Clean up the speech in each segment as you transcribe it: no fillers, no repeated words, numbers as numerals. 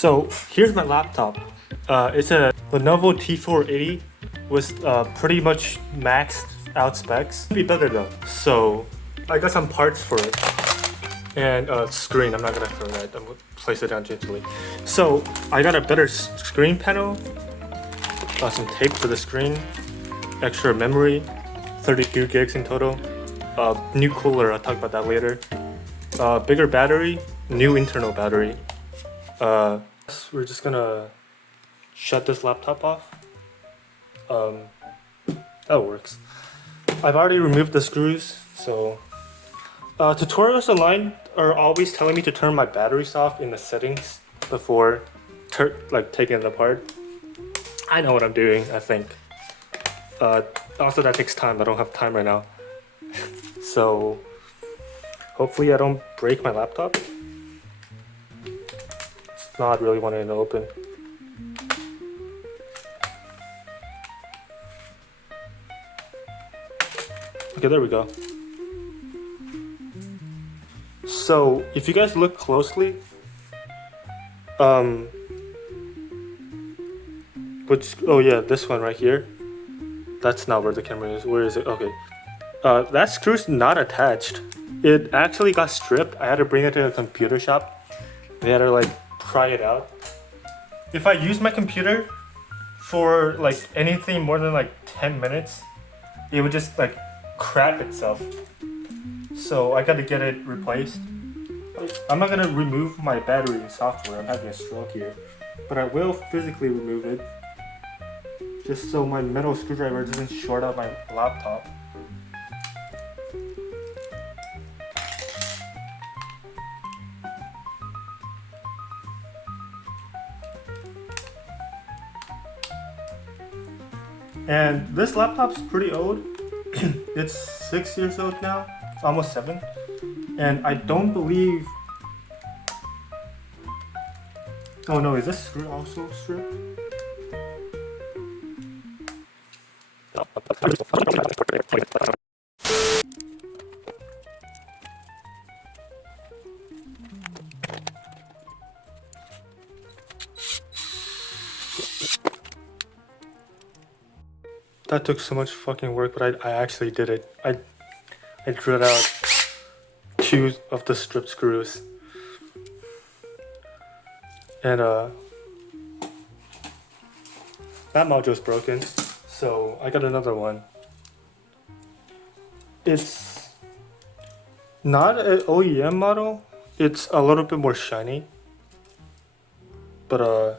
So here's my laptop. It's a Lenovo T480 with pretty much maxed out specs. It'd be better though. So I got some parts for it. And screen, I'm not gonna throw that. I'm gonna place it down gently. So I got a better screen panel, some tape for the screen, extra memory, 32 gigs in total, new cooler, I'll talk about that later, bigger battery, new internal battery. We're just gonna shut this laptop off. That works. I've already removed the screws, so tutorials online are always telling me to turn my batteries off in the settings before taking it apart. I know what I'm doing, I think. Also that takes time. I don't have time right now. So hopefully I don't break my laptop. It's not really wanting to open. Okay, there we go. So if you guys look closely, oh yeah, this one right here. That's not where the camera is. Where is it? Okay. That screw's not attached. It actually got stripped. I had to bring it to a computer shop. They had to like pry it out. If I use my computer for like anything more than like 10 minutes, it would just like crap itself. So I gotta get it replaced. I'm not gonna remove my battery and software. I'm having a stroke here. But I will physically remove it, just so my metal screwdriver doesn't short out my laptop. And this laptop's pretty old. It's 6 years old now. It's almost 7. And I don't believe... Oh no, is this screw also stripped? That took so much fucking work, but I actually did it. I drilled out 2 of the stripped screws. And that module's broken, so I got another one. It's not an OEM model. It's a little bit more shiny. But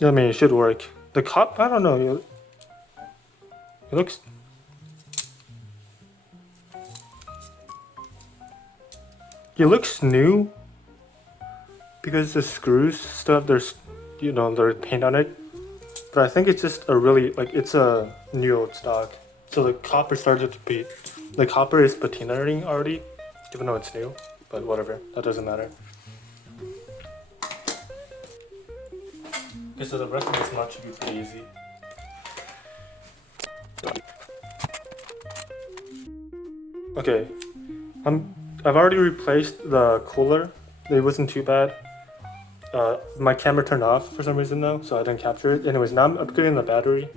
I mean, it should work. The cop, I don't know. It looks... It looks new because the screws still have their, their paint on it. But I think it's just a really, it's a new old stock. So the copper started to be, the copper is patinaing already, even though it's new. But whatever, that doesn't matter. Okay, so the rest of this mod should be pretty easy. Okay, I've already replaced the cooler. It wasn't too bad. My camera turned off for some reason though, so I didn't capture it. Anyways, now I'm upgrading the battery.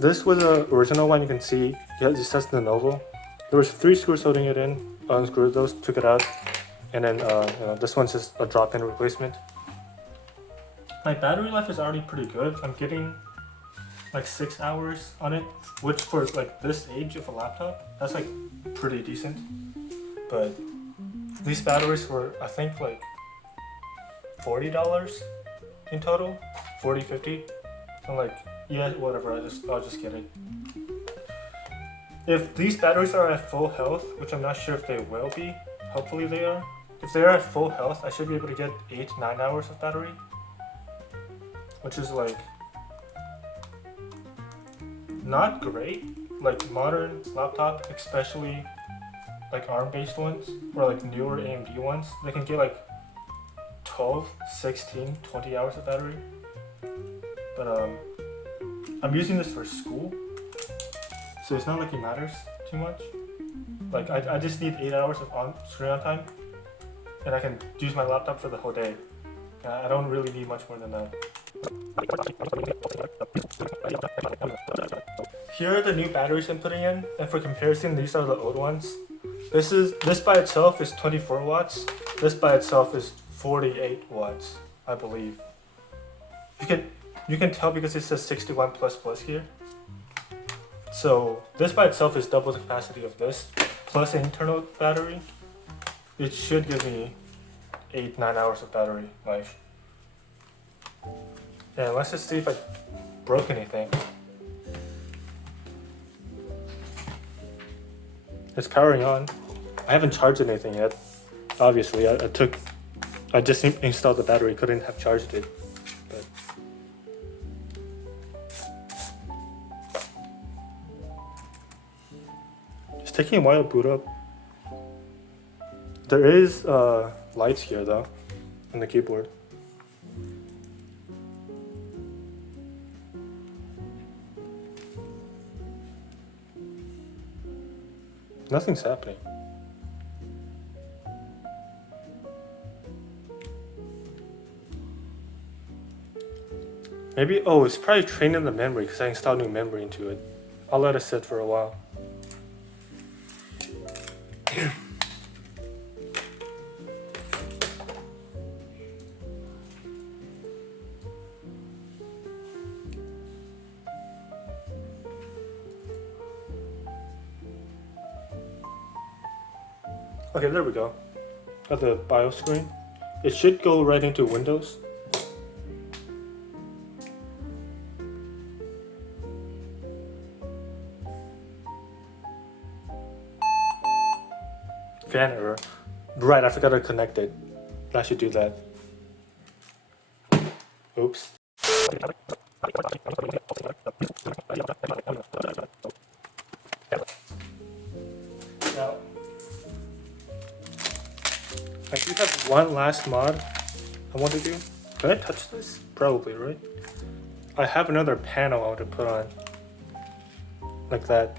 This was the original one. You can see it says Lenovo. There was 3 screws holding it in. Unscrewed those, took it out, and then this one's just a drop-in replacement. My battery life is already pretty good. I'm getting like 6 hours on it, which for like this age of a laptop, that's like pretty decent. But these batteries were, I think, like $40 in total, 40, 50. I'm like, yeah, whatever. I'll just get it. If these batteries are at full health, which I'm not sure if they will be, hopefully they are. If they are at full health, I should be able to get 8-9 hours of battery, which is like not great. Like modern laptop, especially like ARM-based ones or like newer AMD ones, they can get like 12, 16, 20 hours of battery. But I'm using this for school, so it's not like it matters too much. Like I just need 8 hours of screen on time. and I can use my laptop for the whole day. I don't really need much more than that. Here are the new batteries I'm putting in, and for comparison, these are the old ones. This by itself is 24 watts. This by itself is 48 watts, I believe. You can tell because it says 61 plus plus here. So this by itself is double the capacity of this, plus an internal battery. It should give me 8-9 hours of battery life. Yeah, let's just see if I broke anything. It's powering on. I haven't charged anything yet. Obviously, I just installed the battery, couldn't have charged it. But it's taking a while to boot up. There is lights here though, on the keyboard. Nothing's happening. Maybe, oh, it's probably training the memory because I installed new memory into it. I'll let it sit for a while. Okay, there we go. Got the BIOS screen. It should go right into Windows. Fan error. Right, I forgot to connect it. I should do that. Oops. Now, I do have one last mod I want to do. Can I touch this? Probably, right? I have another panel I want to put on. Like that.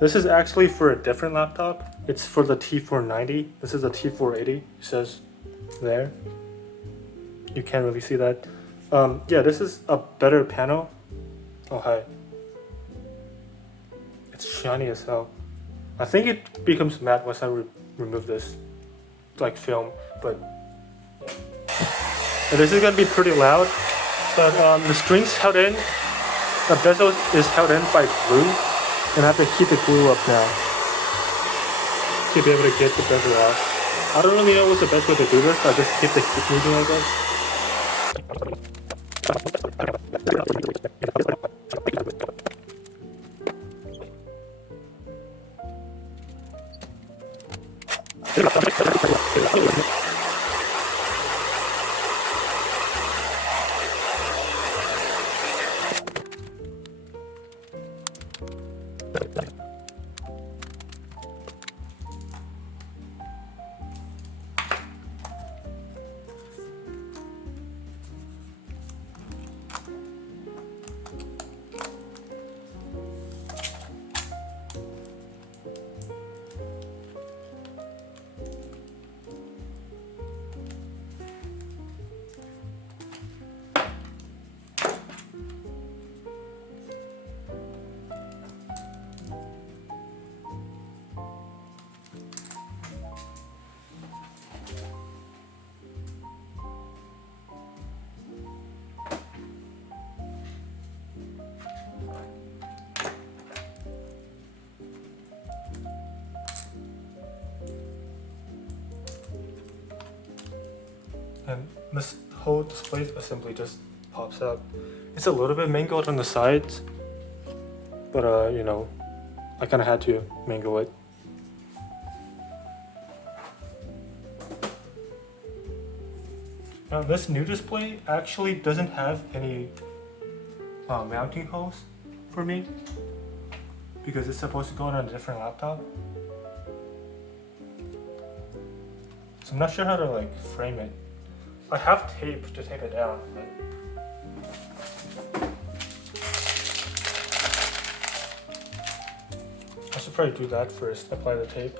This is actually for a different laptop. It's for the T490. This is a T480. It says there. You can't really see that. Yeah, this is a better panel. Oh, hi. It's shiny as hell. I think it becomes matte once I remove this, like film, but yeah. And this is gonna be pretty loud, but the string's held in, the bezel is held in by glue, and I have to keep the glue up now to be able to get the bezel off. I don't really know what's the best way to do this, I just keep the heat moving, I guess. And this whole display assembly just pops out. It's a little bit mangled on the sides, but you know, I kind of had to mangle it. Now this new display actually doesn't have any mounting holes for me because it's supposed to go on a different laptop. So I'm not sure how to like frame it. I have tape to tape it down, but I should probably do that first, apply the tape.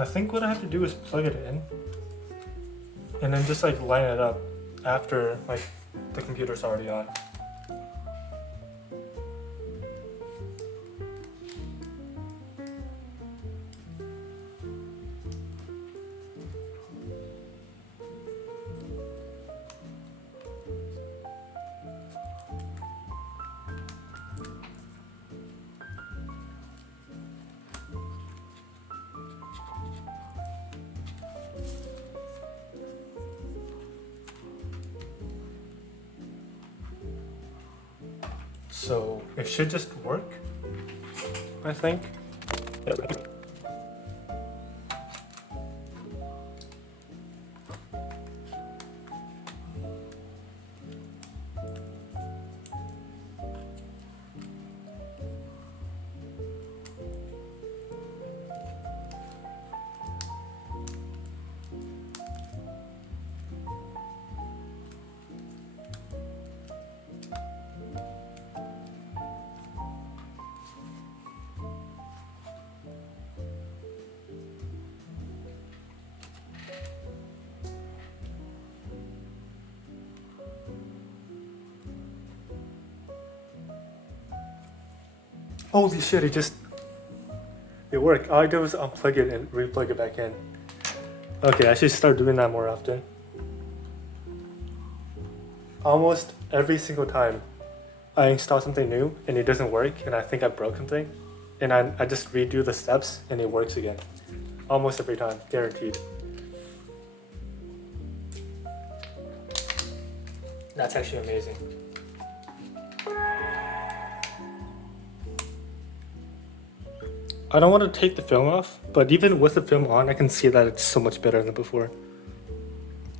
I think what I have to do is plug it in and then just like line it up after like the computer's already on. So it should just work, I think. Holy shit, it worked. All I did was unplug it and replug it back in. Okay, I should start doing that more often. Almost every single time I install something new and it doesn't work and I think I broke something, and I just redo the steps and it works again. Almost every time, guaranteed. That's actually amazing. I don't want to take the film off, but even with the film on, I can see that it's so much better than before.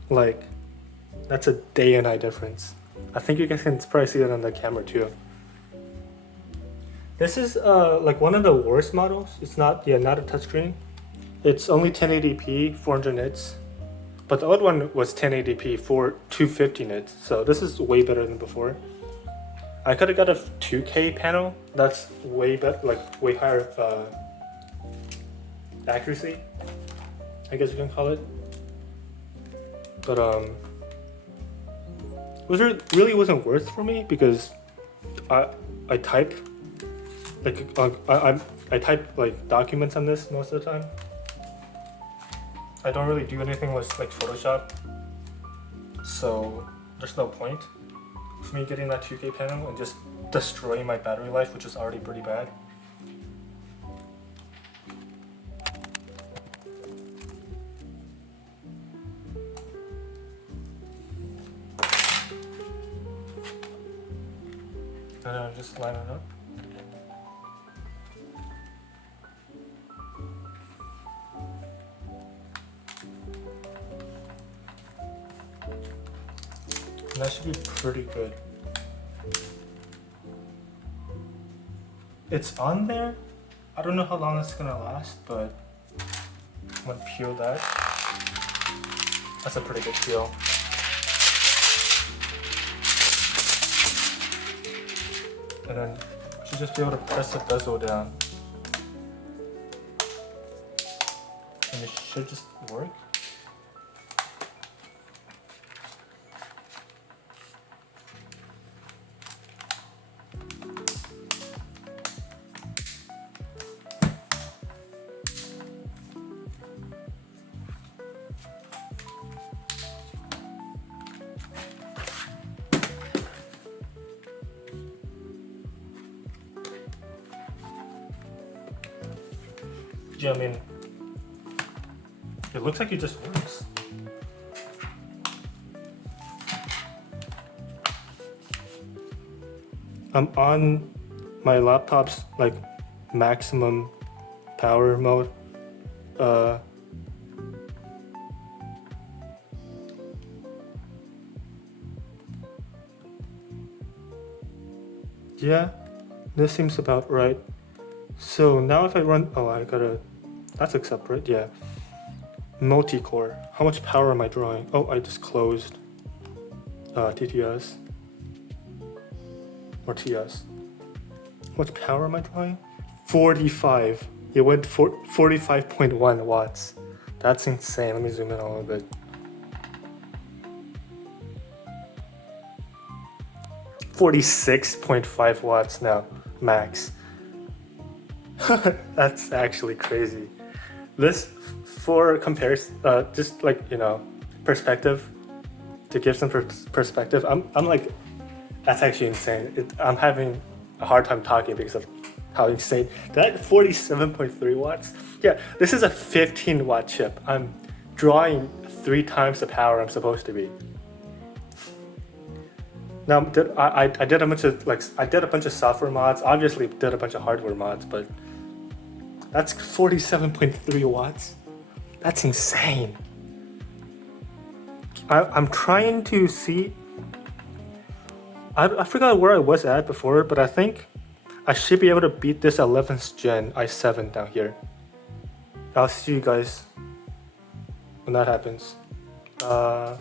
Like, that's a day and night difference. I think you guys can probably see that on the camera too. This is like one of the worst models. It's not a touchscreen. It's only 1080p, 400 nits. But the old one was 1080p for 250 nits. So this is way better than before. I could have got a 2K panel. That's way better, like way higher accuracy, I guess you can call it. But it really wasn't worth for me because I type like I type like documents on this most of the time. I don't really do anything with like Photoshop, so there's no point for me getting that 2K panel and just destroying my battery life, which is already pretty bad. And then just line it up. And that should be pretty good. It's on there. I don't know how long it's gonna last, but I'm gonna peel that. That's a pretty good peel. And then you should just be able to press the bezel down. And it should just work. Yeah, I mean, it looks like it just works. I'm on my laptop's like maximum power mode. Yeah, this seems about right. So now if I run, that's accept, right? Yeah. Multi-core. How much power am I drawing? Oh, I just closed TTS. Or TS. How much power am I drawing? 45. It went 45.1 watts. That's insane. Let me zoom in a little bit. 46.5 watts now, max. That's actually crazy. This, for comparison, just like, perspective, to give some perspective, I'm like, that's actually insane. I'm having a hard time talking because of how insane. That 47.3 watts? Yeah, this is a 15 watt chip. I'm drawing 3 times the power I'm supposed to be. Now, I did a bunch of software mods. Obviously, did a bunch of hardware mods, but that's 47.3 watts. That's insane. I'm trying to see. I forgot where I was at before, but I think I should be able to beat this 11th gen i7 down here. I'll see you guys when that happens. Okay,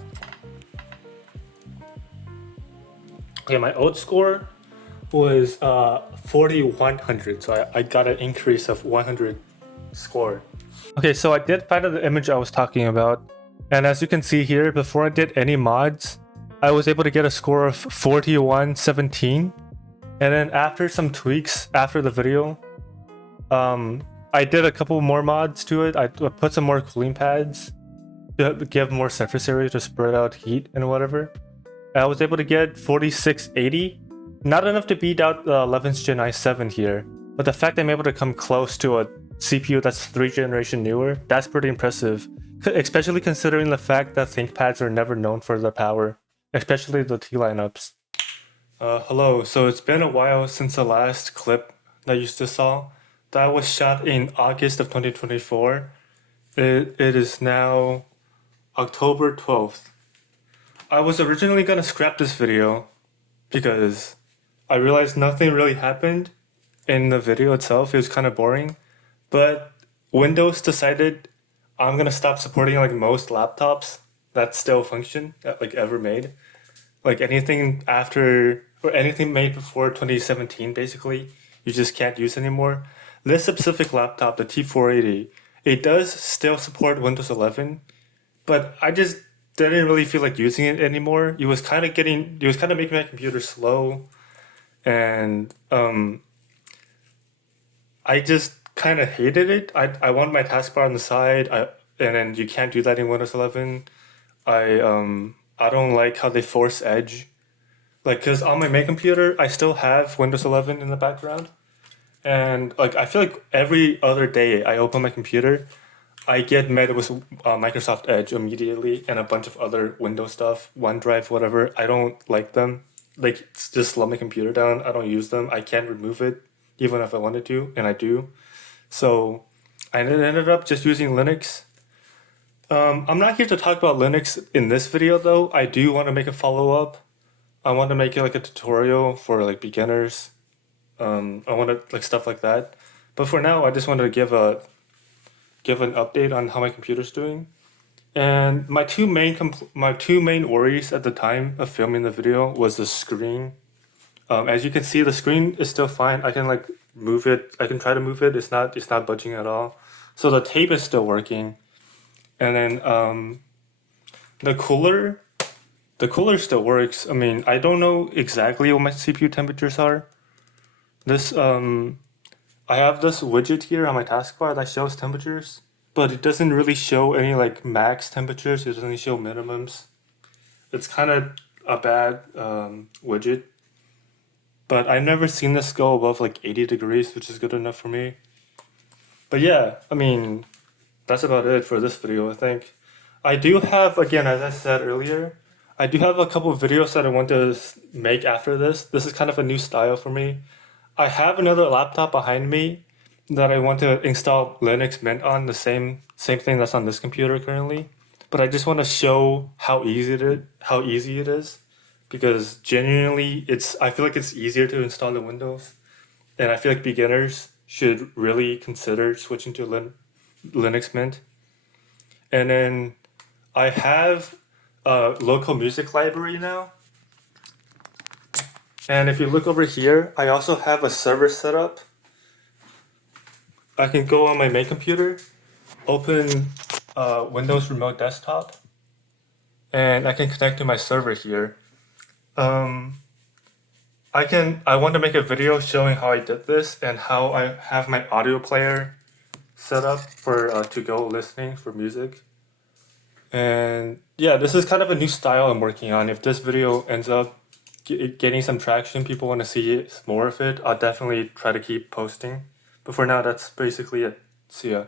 my old score was 4100, so I got an increase of 100 score. Okay, so I did find the image I was talking about, and as you can see here, before I did any mods, I was able to get a score of 4117, and then after some tweaks after the video, I did a couple more mods to it. I put some more cooling pads to give more surface area to spread out heat and whatever. I was able to get 4680. Not enough to beat out the 11th gen i7 here, but the fact I'm able to come close to a CPU that's 3 generation newer, that's pretty impressive. Especially considering the fact that ThinkPads are never known for their power, especially the T lineups. Hello, so it's been a while since the last clip that you just saw. That was shot in August of 2024. It is now October 12th. I was originally gonna scrap this video because I realized nothing really happened in the video itself. It was kind of boring, but Windows decided I'm gonna stop supporting like most laptops that still function, like ever made. Like anything after or anything made before 2017, basically, you just can't use anymore. This specific laptop, the T480, it does still support Windows 11, but I just didn't really feel like using it anymore. It was kind of making my computer slow, and I just kind of hated it. I want my taskbar on the side, and then you can't do that in Windows 11. I don't like how they force Edge, like, because on my main computer I still have Windows 11 in the background, and like I feel like every other day I open my computer, I get met with Microsoft Edge immediately and a bunch of other Windows stuff, OneDrive, whatever. I don't like them. Like, it's just slow my computer down. I don't use them. I can't remove it, even if I wanted to, and I do. So I ended up just using Linux. I'm not here to talk about Linux in this video, though. I do want to make a follow-up. I want to make it like a tutorial for like beginners. I want to like stuff like that. But for now, I just wanted to give an update on how my computer's doing. And my two main worries at the time of filming the video was the screen. As you can see, the screen is still fine. I can like move it. I can try to move it. It's not budging at all. So the tape is still working. And then the cooler still works. I mean, I don't know exactly what my CPU temperatures are. I have this widget here on my taskbar that shows temperatures, but it doesn't really show any like max temperatures. It doesn't show minimums. It's kind of a bad widget, but I've never seen this go above like 80 degrees, which is good enough for me. But yeah, I mean, that's about it for this video, I think. I do have, again, as I said earlier, I do have a couple of videos that I want to make after this. This is kind of a new style for me. I have another laptop behind me that I want to install Linux Mint on, the same thing that's on this computer currently. But I just want to show how easy it is, because genuinely I feel like it's easier to install than Windows, and I feel like beginners should really consider switching to Linux Mint. And then I have a local music library now. And if you look over here, I also have a server set up. I can go on my main computer, open Windows Remote Desktop, and I can connect to my server here. I want to make a video showing how I did this and how I have my audio player set up for to-go listening for music. And yeah, this is kind of a new style I'm working on. If this video ends up getting some traction, people want to see more of it, I'll definitely try to keep posting. But for now, that's basically it. See ya.